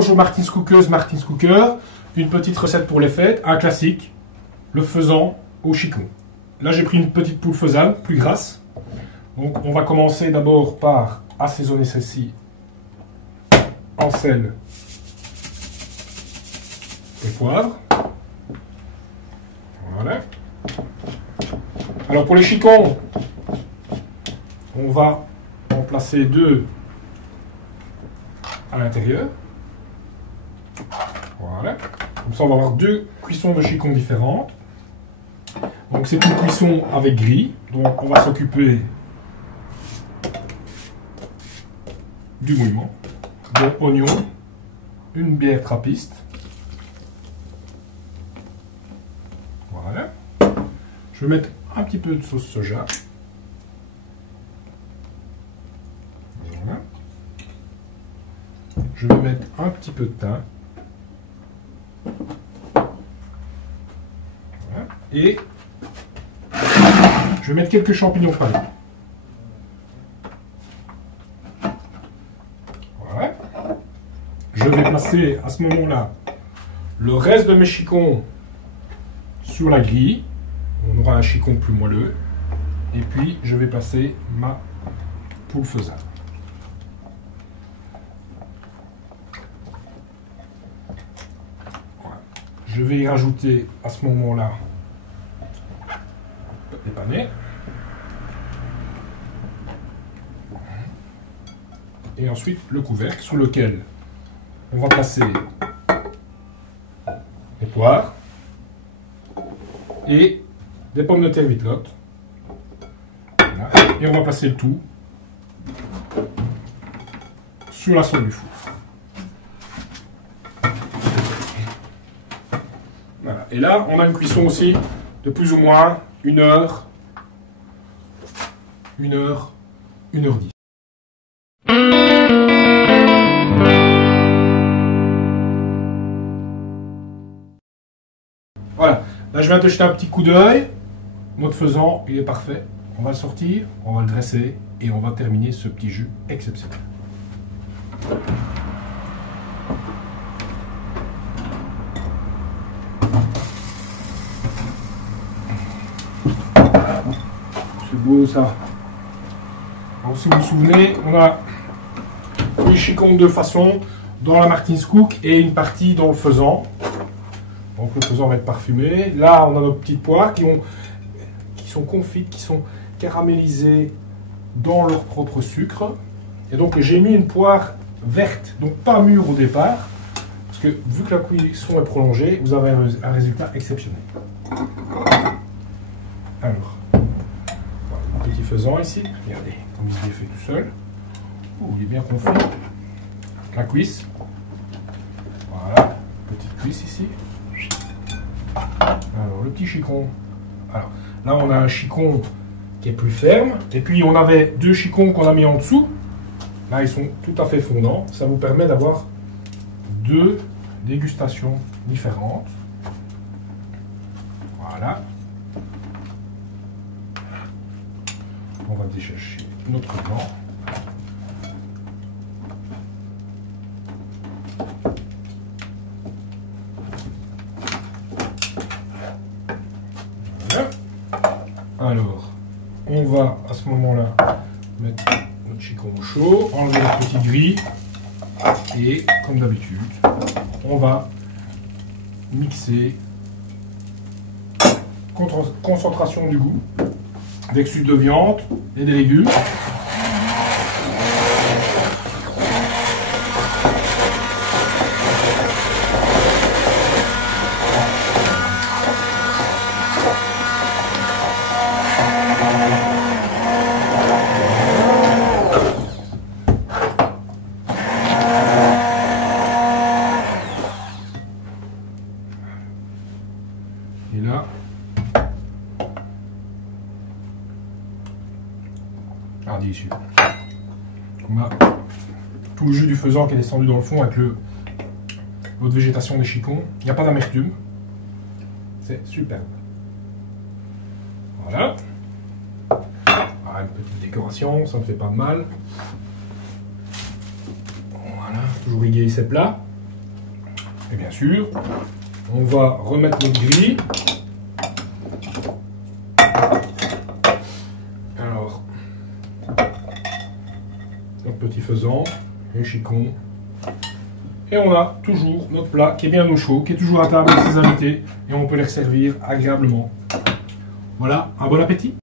Bonjour Martins Cookeuse, Martins Cooker. Une petite recette pour les fêtes, un classique, le faisan au chicon. Là j'ai pris une petite poule faisane, plus grasse. Donc on va commencer d'abord par assaisonner celle-ci en sel et poivre. Voilà. Alors pour les chicons, on va en placer 2 à l'intérieur. Voilà. Comme ça, on va avoir 2 cuissons de chicons différentes. Donc c'est une cuisson avec gris. Donc on va s'occuper du mouillement. Donc oignon, une bière trappiste. Voilà. Je vais mettre un petit peu de sauce soja. Voilà. Je vais mettre un petit peu de thym. Voilà. Et je vais mettre quelques champignons panés. Voilà. Je vais placer à ce moment-là le reste de mes chicons sur la grille. On aura un chicon plus moelleux. Et puis je vais placer ma poule faisane. Je vais y rajouter à ce moment-là les panais. Et ensuite le couvercle sur lequel on va placer les poires et des pommes de terre vitelottes. Voilà. Et on va placer le tout sur la sonde du four. Voilà. Et là, on a une cuisson aussi de plus ou moins 1 heure, 1h10. Voilà, là je viens te jeter un petit coup d'œil. Notre faisan, il est parfait. On va le sortir, on va le dresser et on va terminer ce petit jus exceptionnel. C'est beau ça. Alors, si vous vous souvenez, on a les chicons de 2 façons, dans la Martins Cook et une partie dans le faisan. Donc le faisan va être parfumé. Là, on a nos petites poires qui sont confites, qui sont caramélisées dans leur propre sucre. Et donc j'ai mis une poire verte, donc pas mûre au départ, parce que vu que la cuisson est prolongée, vous avez un résultat exceptionnel. Alors, voilà, petit faisan ici. Regardez, comme il est fait tout seul. Oh, il est bien confit. La cuisse. Voilà, petite cuisse ici. Alors, le petit chicon. Alors, là, on a un chicon qui est plus ferme. Et puis, on avait 2 chicons qu'on a mis en dessous. Là, ils sont tout à fait fondants. Ça vous permet d'avoir 2 dégustations différentes. Voilà. On va déchercher notre blanc. Alors, on va à ce moment-là mettre notre chicon au chaud, enlever la petite grille et, comme d'habitude, on va mixer concentration du goût d'exsus de viande et des légumes. Et là, délicieux. On a tout le jus du faisan qui est descendu dans le fond avec l'autre végétation des chicons. Il n'y a pas d'amertume. C'est superbe. Voilà. Ah, une petite décoration, ça ne fait pas de mal. Voilà, toujours égayer ses plats. Et bien sûr, on va remettre notre grille. Alors, notre petit faisan, les chicons. Et on a toujours notre plat qui est bien au chaud, qui est toujours à table avec ses invités. Et on peut les servir agréablement. Voilà, un bon appétit!